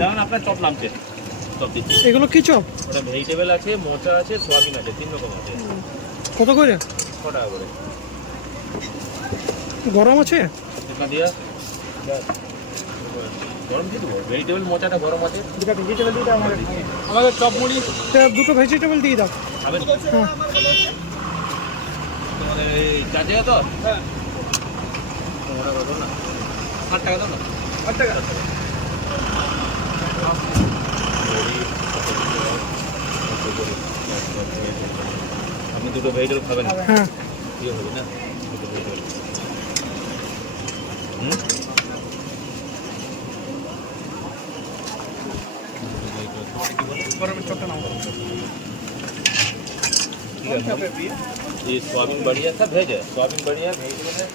দাম আপনার চপ নামছে চপ দিচ্ছি। এগুলো কি চপ? ওটা ভেজিটেবল আছে, মোচা আছে, সোয়াবিন আছে, 3 রকম আছে। কত করে? 6 টাকা করে। গরম আছে? কিतना दिया? গরম দিয়ে দেবো, ভেজিটেবল মোচাটা গরম আছে। দুটো ভেজিটেবল দিয়ে দাও আমাদের চপ মুড়ি দুটো ভেজিটেবল দিয়ে দাও। খাবেন? হ্যাঁ তোমাদের চা দেওয়া তো? হ্যাঁ। ওটা কত না? 8 টাকা দাও না? 8 টাকা। আপনি দুটো ভেজিটেবল খাবেন? হ্যাঁ ইয়ে হবে না? দুটো ভেজিটেবল। হুম? গরমের চপটা নাও। ये सोयाबीन बढ़िया था भेज है, सोयाबीन बढ़िया भेजिटेबल है।